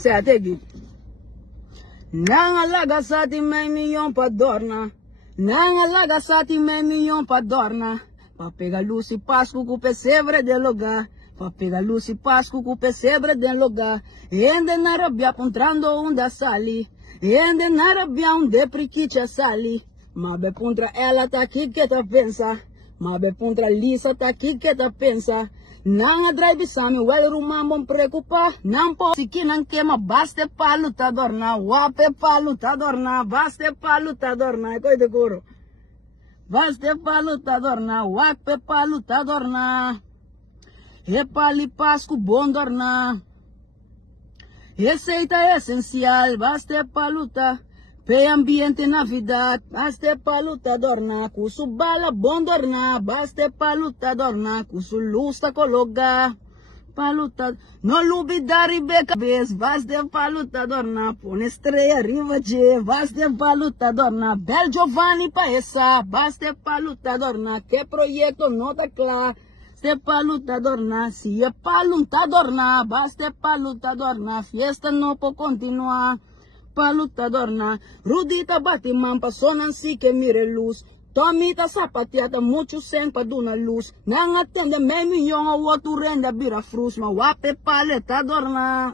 Sete aqui. Não alaga sati meio milhão pra dorna. Não alaga sati meio milhão pra dorna. Pra pegar luz e Páscoa com o pesebre de lugar. Pra pegar luz e Páscoa com o pesebre de lugar. Ende na rabia puntrando onde sali. Ende na rabia onde priquicha sali. Mabe puntra ela tá aqui que tá pensa. Mabe puntra Lisa tá aqui que tá pensa. Não a drive sami, well rumam preocupa. Não pode que não queima, basta pra lutador na. Wape pra lutador na, basta pra lutador na. Coisa de couro. Basta pra lutador na, wape pra lutador na. Repali Páscoa bom dorna. Receita essencial, basta pra lutar. Pe ambiente na vida, basta pra lutador na. Cuso bala bom dorna, basta pra lutador na. Cuso luz tá coloca. Pra lutar, não olvidar e beca vez, basta pra lutador na. Põe estreia arriba de, basta pra lutador na. Bel Giovanni pa essa, basta pra lutador na. Que projeto não tá claro. Basta pra lutador na, se é pra lutador na, basta pra lutador na, fiesta não pode continuar, pra lutador na, Rudita Batman passou assim que mire luz, Tomita sapateada, muito sempre duna luz, não atende meio milhão, o outro rende vira frus, mas o ape pra lutador na.